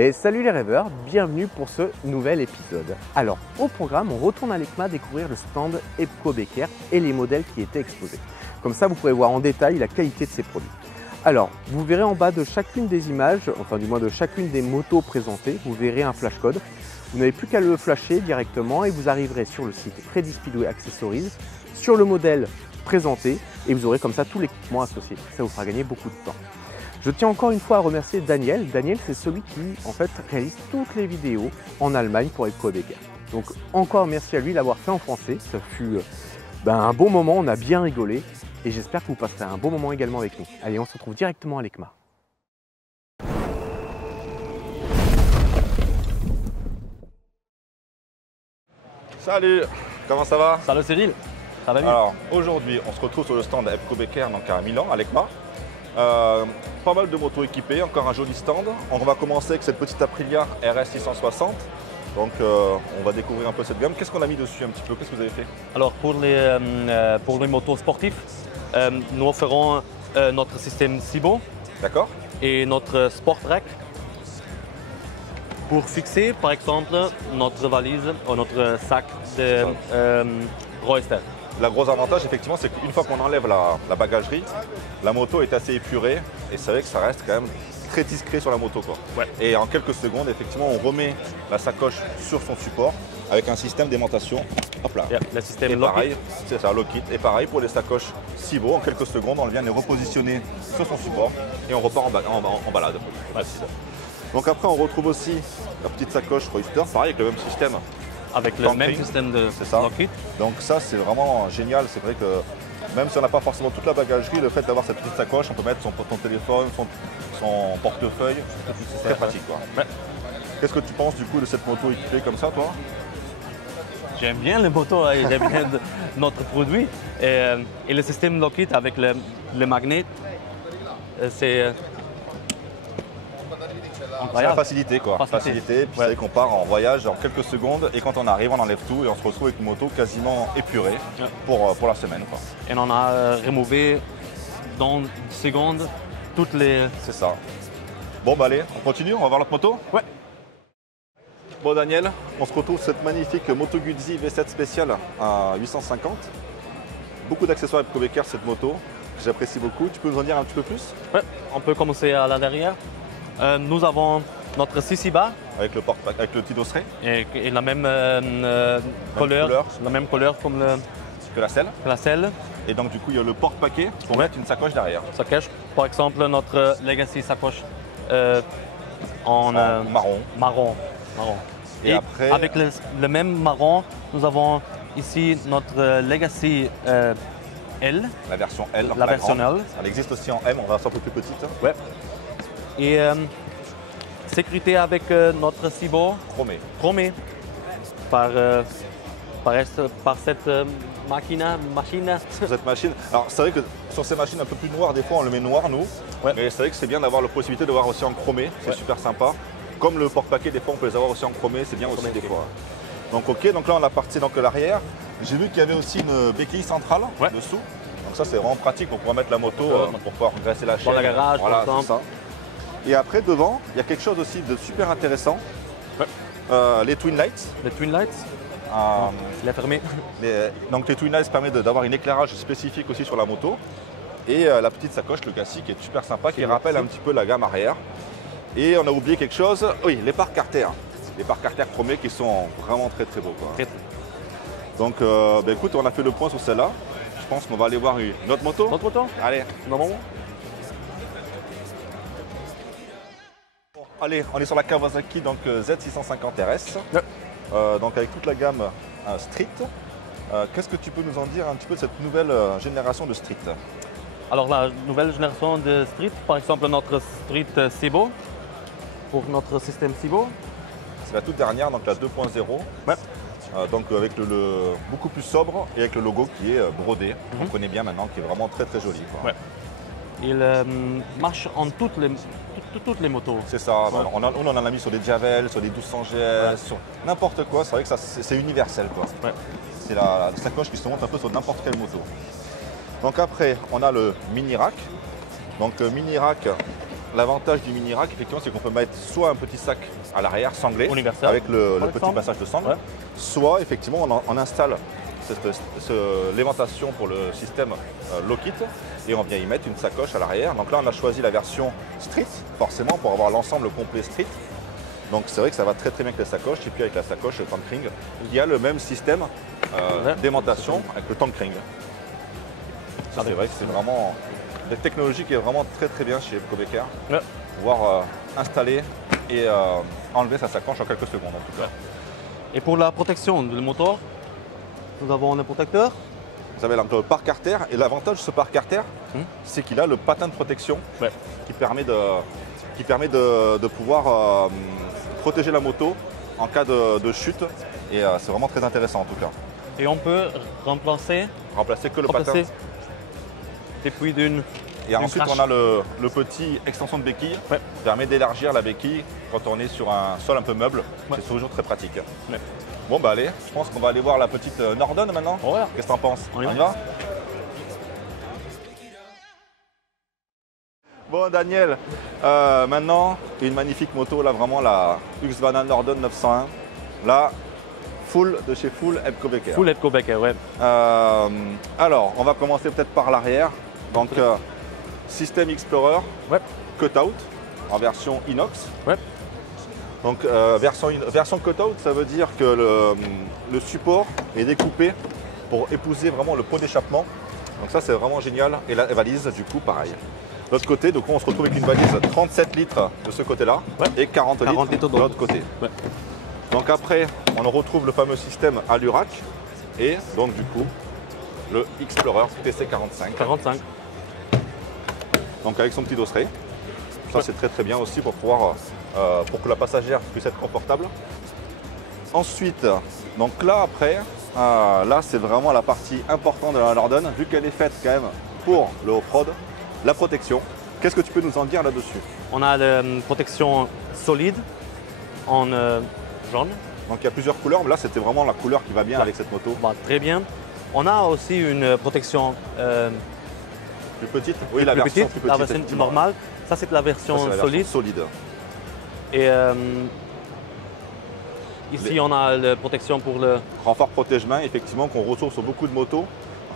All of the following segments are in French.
Et salut les rêveurs, bienvenue pour ce nouvel épisode. Alors, au programme, on retourne à l'ECMA découvrir le stand Epco Becker et les modèles qui étaient exposés. Comme ça, vous pourrez voir en détail la qualité de ces produits. Alors, vous verrez en bas de chacune des images, enfin du moins de chacune des motos présentées, vous verrez un flash code. Vous n'avez plus qu'à le flasher directement et vous arriverez sur le site Freddy Speedway Accessories, sur le modèle présenté et vous aurez comme ça tout l'équipement associé. Ça vous fera gagner beaucoup de temps. Je tiens encore une fois à remercier Daniel. Daniel, c'est celui qui en fait réalise toutes les vidéos en Allemagne pour Epco Becker. Donc encore merci à lui d'avoir fait en français. Ça fut un bon moment, on a bien rigolé et j'espère que vous passerez un bon moment également avec nous. Allez, on se retrouve directement à l'ECMA. Salut, comment ça va? Salut Cyril, ça va bien? Alors aujourd'hui, on se retrouve sur le stand Epco Becker donc à Milan, à l'ECMA. Pas mal de motos équipées, encore un joli stand. On va commencer avec cette petite Aprilia RS 660. Donc on va découvrir un peu cette gamme. Qu'est-ce qu'on a mis dessus un petit peu? Qu'est-ce que vous avez fait? Alors pour les motos sportifs, nous offrons notre système Cibo. D'accord. Et notre Sport Rack. Pour fixer par exemple notre valise ou notre sac de Royster. Le gros avantage effectivement c'est qu'une fois qu'on enlève la bagagerie, la moto est assez épurée et c'est vrai que ça reste quand même très discret sur la moto, quoi. Ouais. Et en quelques secondes effectivement on remet la sacoche sur son support avec un système d'aimantation. Hop là. Yeah, le système et Lockit. pareil, c'est ça, Lockit. Et pareil pour les sacoches Cibo, en quelques secondes on vient les repositionner sur son support et on repart en balade. Ouais. Donc après on retrouve aussi la petite sacoche Royster, pareil avec le même système. Avec le même système de Lockit. Donc ça c'est vraiment génial, c'est vrai que même si on n'a pas forcément toute la bagagerie, le fait d'avoir cette petite sacoche, on peut mettre son téléphone, son portefeuille, c'est très pratique, quoi. Ouais. Qu'est-ce que tu penses du coup de cette moto équipée comme ça, toi? J'aime bien les motos, j'aime bien notre produit. Et le système Lockit avec le magnet, c'est c'est la facilité, quoi. Facilité, puis c'est vrai qu'on part en voyage en quelques secondes et quand on arrive, on enlève tout et on se retrouve avec une moto quasiment épurée pour la semaine, quoi. Et on a remové dans 10 secondes toutes les... C'est ça. Bon bah allez, on continue, on va voir l'autre moto? Ouais. Bon Daniel, on se retrouve sur cette magnifique Moto Guzzi V7 spéciale à 850. Beaucoup d'accessoires Epco Becker cette moto, que j'apprécie beaucoup. Tu peux nous en dire un petit peu plus? Ouais, on peut commencer à la derrière. Nous avons notre Sisiba. Avec le petit dosseret. Et la même couleur. La même couleur comme que la selle. La selle. Et donc du coup il y a le porte-paquet pour mettre une sacoche derrière. Ça cache par exemple notre Legacy sacoche en marron. Et après, avec le même marron, nous avons ici notre Legacy L. La version L. La version L. Elle existe aussi en M, on va voir ça un peu plus petite. Ouais. Et sécurité avec notre Cibo. Chromé. Par cette machine. Cette machine. Alors c'est vrai que sur ces machines un peu plus noires, des fois on le met noir nous. Ouais. Mais c'est vrai que c'est bien d'avoir la possibilité de voir aussi en chromé, c'est super sympa. Comme le porte-paquet, des fois on peut les avoir aussi en chromé, c'est bien aussi des fois. Donc ok, donc là on a parti donc l'arrière. J'ai vu qu'il y avait aussi une béquille centrale dessous. Donc ça c'est vraiment pratique pour pouvoir mettre la moto pour pouvoir graisser la chaîne. Dans la garage, voilà, c'est ça. Et après devant, il y a quelque chose aussi de super intéressant. Ouais. Les Twin Lights. Les Twin Lights. Il est fermé. Donc les Twin Lights permettent d'avoir un éclairage spécifique aussi sur la moto. Et la petite sacoche, le classique, qui est super sympa, qui rappelle un petit peu la gamme arrière. Et on a oublié quelque chose, oui, les pare carter. Les pare carter chromés qui sont vraiment très très beaux, quoi. Très. Donc écoute, on a fait le point sur celle-là. Je pense qu'on va aller voir une autre moto. Notre moto? Allez, normalement. Allez, on est sur la Kawasaki donc, Z650 RS. Ouais. Donc avec toute la gamme Street. Qu'est-ce que tu peux nous en dire un petit peu de cette nouvelle génération de Street? Alors la nouvelle génération de Street, par exemple notre Street Cibo, pour notre système Cibo. C'est la toute dernière, donc la 2.0. Ouais. Donc avec le beaucoup plus sobre et avec le logo qui est brodé. On connaît bien maintenant, qui est vraiment très très joli, quoi. Ouais. Il marche en toutes les motos. C'est ça, ouais. On en a mis sur des Javel, sur des 1200 GS, sur n'importe quoi. C'est vrai que c'est universel, quoi. Ouais. C'est la sacoche qui se monte un peu sur n'importe quelle moto. Donc après, on a le mini rack. Donc mini rack l'avantage du mini rack, effectivement, c'est qu'on peut mettre soit un petit sac à l'arrière sanglé, universel, avec le petit passage de sangle, soit effectivement on installe l'aimantation pour le système low-kit et on vient y mettre une sacoche à l'arrière. Donc là, on a choisi la version street, forcément, pour avoir l'ensemble complet street. Donc c'est vrai que ça va très très bien avec la sacoche et puis avec la sacoche Tank Ring, il y a le même système d'aimantation avec le Tank Ring. Ça, c'est vrai que c'est vraiment des technologies qui est vraiment très très bien chez Ebco-Becker. Pouvoir installer et enlever sa sacoche en quelques secondes en tout cas. Et pour la protection du moteur, nous avons un protecteur. Vous avez le parc artère et l'avantage de ce parc artère, c'est qu'il a le patin de protection qui permet de pouvoir protéger la moto en cas de chute et c'est vraiment très intéressant en tout cas. Et on peut remplacer que le patin. Depuis d'une. Et ensuite on a le petit extension de béquille qui permet d'élargir la béquille quand on est sur un sol un peu meuble. C'est toujours très pratique. Bon bah allez, je pense qu'on va aller voir la petite Norden maintenant. Qu'est-ce que t'en penses? On y va? Bon Daniel, maintenant une magnifique moto, là vraiment la Husqvarna Norden 901. Là, full de chez Full Ebco-Becker. Full Ebco-Becker, ouais. Alors, on va commencer peut-être par l'arrière. Donc, System Explorer, cutout en version inox. Donc, version cutout, ça veut dire que le support est découpé pour épouser vraiment le pot d'échappement. Donc ça, c'est vraiment génial. Et la valise, du coup, pareil. De l'autre côté, donc on se retrouve avec une valise 37 litres de ce côté-là et 40 litres de l'autre côté. Donc après, on retrouve le fameux système Allurac et donc du coup, le Explorer TC45. Donc avec son petit dosseret. Ça, c'est très très bien aussi pour pouvoir, pour que la passagère puisse être confortable. Ensuite, donc là après, là c'est vraiment la partie importante de la Norden, vu qu'elle est faite quand même pour le off-road, la protection. Qu'est-ce que tu peux nous en dire là-dessus? On a une protection solide en jaune. Donc il y a plusieurs couleurs, mais là c'était vraiment la couleur qui va bien avec cette moto. Très bien. On a aussi une protection plus petite. Oui, la version plus petite. La version normale. Ça c'est la version solide. Et ici on a la protection pour le renfort protège-main, effectivement qu'on retrouve sur beaucoup de motos.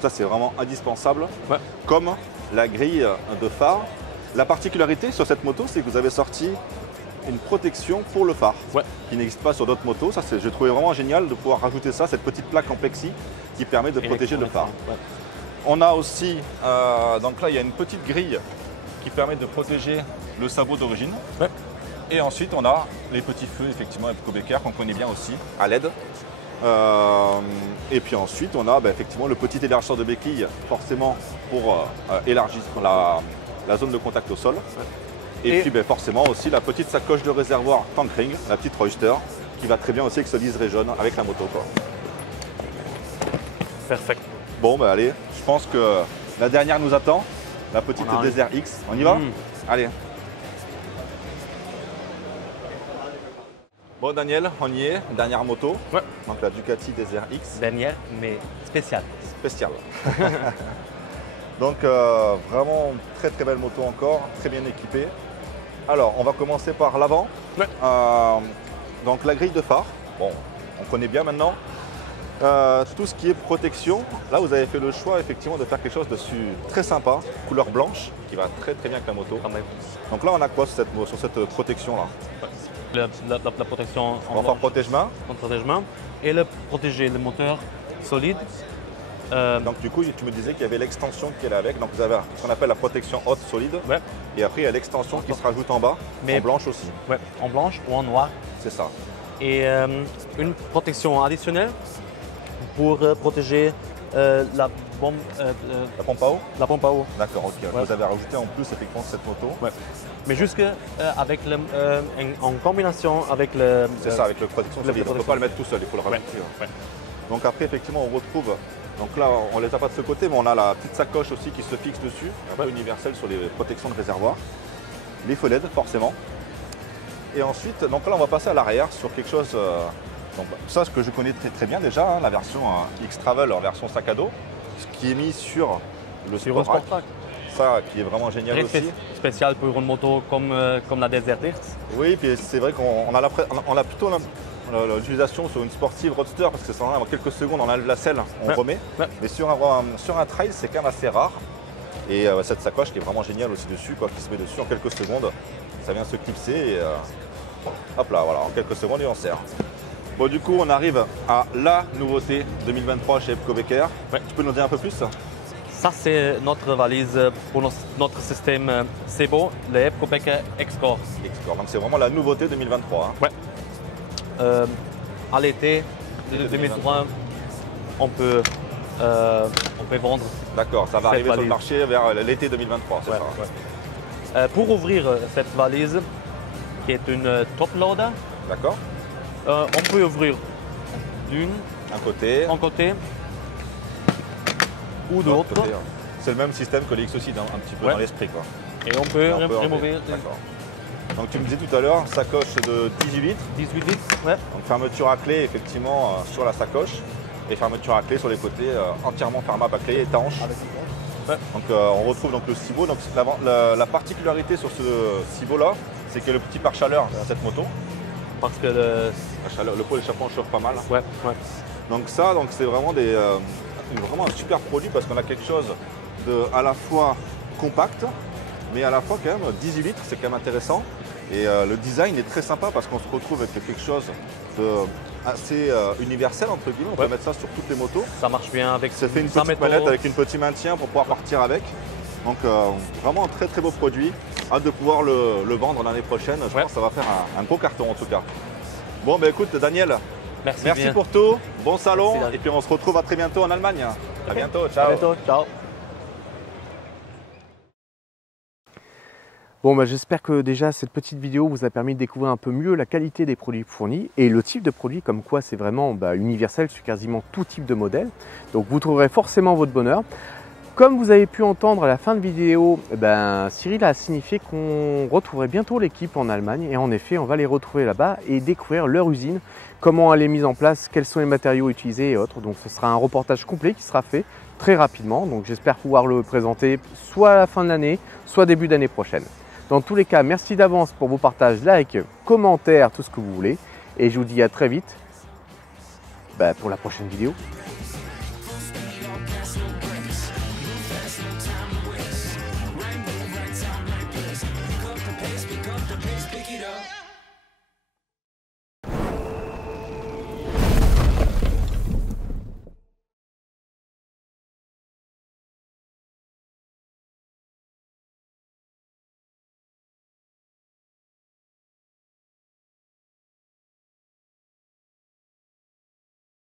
Ça c'est vraiment indispensable. Comme la grille de phare. La particularité sur cette moto, c'est que vous avez sorti une protection pour le phare qui n'existe pas sur d'autres motos. Ça, j'ai trouvé vraiment génial de pouvoir rajouter ça, cette petite plaque en plexi qui permet de protéger le phare. On a aussi, donc là, il y a une petite grille qui permet de protéger le sabot d'origine. Et ensuite, on a les petits feux, effectivement, Ebco-Becker qu'on connaît bien aussi, à LED. Et puis ensuite, on a effectivement le petit élargisseur de béquille, forcément pour élargir la zone de contact au sol. Et puis forcément aussi la petite sacoche de réservoir Tank Ring, la petite Royster, qui va très bien aussi avec ce liseré jaune avec la moto. Parfait. Bon, allez, je pense que la dernière nous attend, la petite Desert X. On y va? Allez. Bon Daniel, on y est, dernière moto. Donc la Ducati Desert X. Dernière, mais spéciale. Spéciale. Donc vraiment très très belle moto encore, très bien équipée. Alors on va commencer par l'avant. Donc la grille de phare, bon, on connaît bien maintenant. Tout ce qui est protection, là vous avez fait le choix effectivement de faire quelque chose de très sympa, couleur blanche, qui va très très bien avec la moto. Donc là on a quoi sur cette protection là? La protection en renfort protège-main. Et protéger le moteur solide. Donc du coup, tu me disais qu'il y avait l'extension qui est là avec. Donc vous avez ce qu'on appelle la protection haute solide. Et après, il y a l'extension qui se rajoute en bas, en blanche aussi. En blanche ou en noir. C'est ça. Et une protection additionnelle pour protéger la pompe à eau. La pompe à eau. D'accord, ok. Vous avez rajouté en plus effectivement cette moto. Mais jusque avec en combinaison avec le. C'est ça, avec le protection solide. On ne peut pas le mettre tout seul, il faut le rajouter. Donc après, effectivement, on retrouve. Donc là, on ne les a pas de ce côté, mais on a la petite sacoche aussi qui se fixe dessus, un peu universelle sur les protections de réservoir. Les feux LED, forcément. Et ensuite, donc là, on va passer à l'arrière sur quelque chose. Donc ça, ce que je connais très très bien déjà, la version X-Travel en version sac à dos, ce qui est mis sur le Sport Rack. ça qui est vraiment génial Très aussi. Spécial pour une moto comme la Desert X. Oui, puis c'est vrai qu'on a plutôt l'utilisation sur une sportive roadster parce que ça en quelques secondes, on enlève la selle, on remet. Ouais. Mais sur un trail, c'est quand même assez rare. Et cette sacoche qui est vraiment géniale aussi dessus, quoi, qui se met dessus en quelques secondes. Ça vient se clipser et hop là, voilà, en quelques secondes et on sert. Bon, du coup, on arrive à la nouveauté 2023 chez Epco-Becker. Ouais. Tu peux nous dire un peu plus? Ça, c'est notre valise pour notre système Sebo, le Epco-Becker X-Core. X-Core, donc c'est vraiment la nouveauté 2023. Hein. Ouais. À l'été 2023, on peut vendre. D'accord, ça va arriver valise sur le marché vers l'été 2023, c'est ça. Ouais. Pour ouvrir cette valise, qui est une top loader, d'accord. On peut ouvrir un côté ou d'autre. C'est le même système que l'X aussi, un petit peu dans l'esprit, quoi. Et on peut remover. D'accord. Donc tu me disais tout à l'heure, sacoche de 18 litres. 18 litres, ouais. Donc fermeture à clé effectivement sur la sacoche et fermeture à clé sur les côtés, entièrement fermable à clé, étanche. Ouais. Donc on retrouve donc le Cibo. Donc la particularité sur ce Cibo là, c'est que le petit pare-chaleur dans cette moto. Parce que le pot d'échappement chauffe pas mal. Ouais, ouais. Donc ça, c'est vraiment vraiment un super produit parce qu'on a quelque chose de à la fois compact, mais à la fois quand même 18 litres, c'est quand même intéressant. Et le design est très sympa parce qu'on se retrouve avec quelque chose de assez universel entre guillemets. On peut mettre ça sur toutes les motos. Ça marche bien avec. Ça fait une petite manette avec une petit maintien pour pouvoir partir avec. Donc vraiment un très très beau produit. Hâte de pouvoir le vendre l'année prochaine. Je pense que ça va faire un gros carton en tout cas. Bon, bah écoute Daniel, merci pour tout. Bon salon. Et puis on se retrouve à très bientôt en Allemagne. À bientôt. Ciao. À bientôt. Ciao. Bon, bah, j'espère que déjà cette petite vidéo vous a permis de découvrir un peu mieux la qualité des produits fournis et le type de produit, comme quoi c'est vraiment universel sur quasiment tout type de modèle. Donc vous trouverez forcément votre bonheur. Comme vous avez pu entendre à la fin de vidéo, Cyril a signifié qu'on retrouverait bientôt l'équipe en Allemagne et en effet on va les retrouver là-bas et découvrir leur usine, comment elle est mise en place, quels sont les matériaux utilisés et autres. Donc ce sera un reportage complet qui sera fait très rapidement, donc j'espère pouvoir le présenter soit à la fin de l'année, soit début d'année prochaine. Dans tous les cas, merci d'avance pour vos partages, likes, commentaires, tout ce que vous voulez. Et je vous dis à très vite pour la prochaine vidéo.